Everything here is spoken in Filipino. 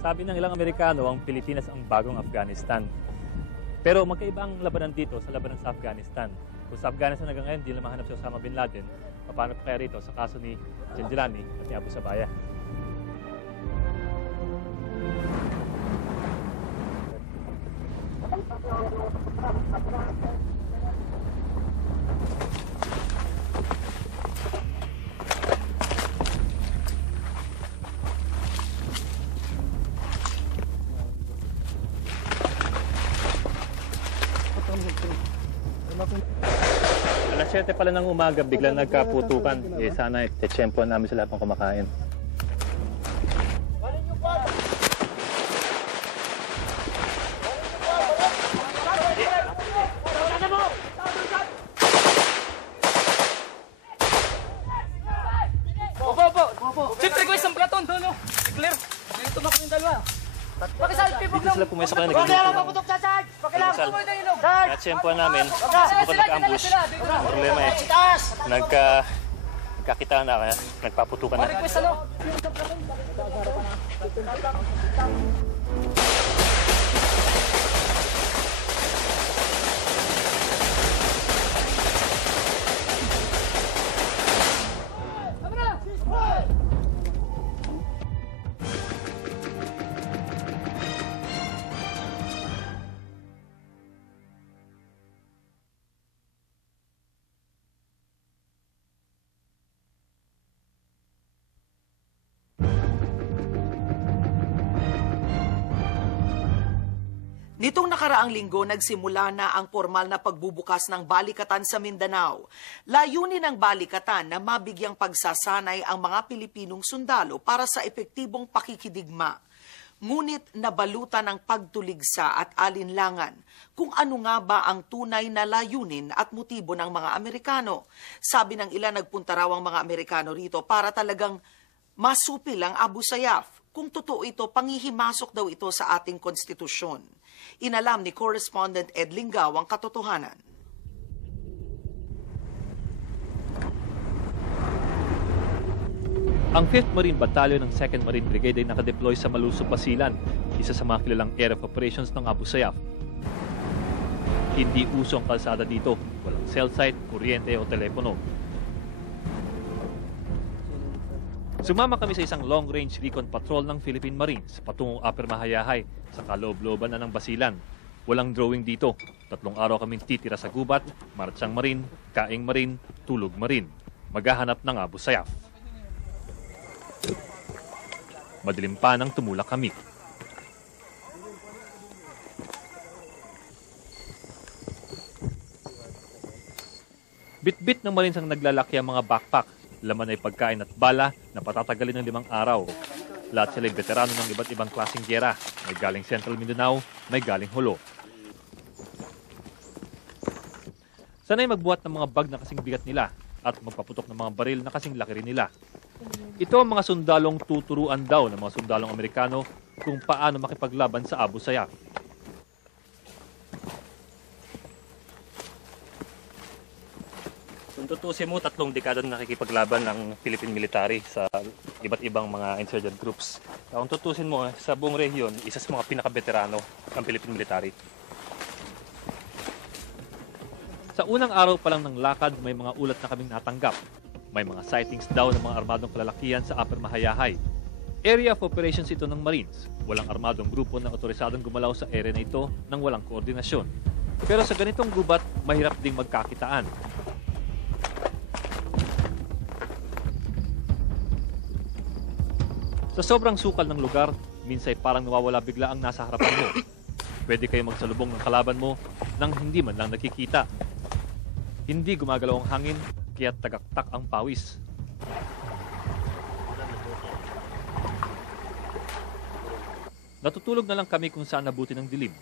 Sabi ng ilang Amerikano, ang Pilipinas ang bagong Afghanistan. Pero magkaiba ang labanan dito sa labanan sa Afghanistan. Kung sa Afghanistan hanggang ngayon, di na mahanap si Osama Bin Laden, paano pa kaya rito sa kaso ni Janjalani at ni Abu Sabaya? Alas 7 pala ng umaga, biglang nagkaputukan. Sana tsempohan namin sila pang kumakain. Chief, request ang platon, no? Clear. Dito na kami dalawa. Pakisalpi po Dito sila pumasok na nagluto. Natsempohan namin, subukan nag-ambush. Ang problema nagkakita na kaya, nagpaputukan na. Request ano? Nitong nakaraang linggo, nagsimula na ang formal na pagbubukas ng balikatan sa Mindanao. Layunin ng balikatan na mabigyang pagsasanay ang mga Pilipinong sundalo para sa epektibong pakikidigma. Ngunit nabalutan ng pagtuligsa at alinlangan kung ano nga ba ang tunay na layunin at motibo ng mga Amerikano. Sabi ng ilan, nagpunta raw ang mga Amerikano rito para talagang masupil ang Abu Sayyaf. Kung totoo ito, panghihimasok daw ito sa ating konstitusyon. Inalam ni Correspondent Ed Lingaw ang katotohanan. Ang 5th Marine Battalion ng 2nd Marine Brigade ay nakadeploy sa Maluso, Basilan, isa sa mga kilalang area of operations ng Abu Sayyaf. Hindi uso ang kalsada dito, walang cell site, kuryente o telepono. Sumama kami sa isang long-range recon patrol ng Philippine Marines patungong Upper Mahayahay sa kaloob-looban na ng Basilan. Walang drawing dito. 3 araw kaming titira sa gubat, martsang marine, kaing marine, tulog marine. Maghahanap ng Abu Sayyaf. Madilim pa nang tumulak kami. Bit-bit ng Marines ang naglalaki ang mga backpack. Laman ay pagkain at bala na patatagalin ng 5 araw. Lahat sila ay veterano ng iba't ibang klaseng gyera. May galing Central Mindanao, may galing Jolo. Sanay magbuhat ng mga bag na kasing bigat nila at magpaputok ng mga baril na kasing laki rin nila. Ito ang mga sundalong tuturuan daw ng mga sundalong Amerikano kung paano makipaglaban sa Abu Sayyaf. Kung tutusin mo, 3 dekada na nakikipaglaban ng Philippine military sa iba't ibang mga insurgent groups. Kung tutusin mo, sa buong rehiyon, isa sa mga pinaka-veterano ng Philippine military. Sa unang araw pa lang ng lakad, may mga ulat na kaming natanggap. May mga sightings daw ng mga armadong kalalakihan sa Upper Mahayahay. Area of operations ito ng Marines. Walang armadong grupo na otorisadong gumalaw sa area na ito nang walang koordinasyon. Pero sa ganitong gubat, mahirap ding magkakitaan. Sa sobrang sukal ng lugar, minsay parang nawawala bigla ang nasa harapan mo. Pwede kayo magsalubong ng kalaban mo nang hindi man lang nakikita. Hindi gumagalaw ang hangin, kaya tagaktak ang pawis. Natutulog na lang kami kung saan nabuti ng dilim.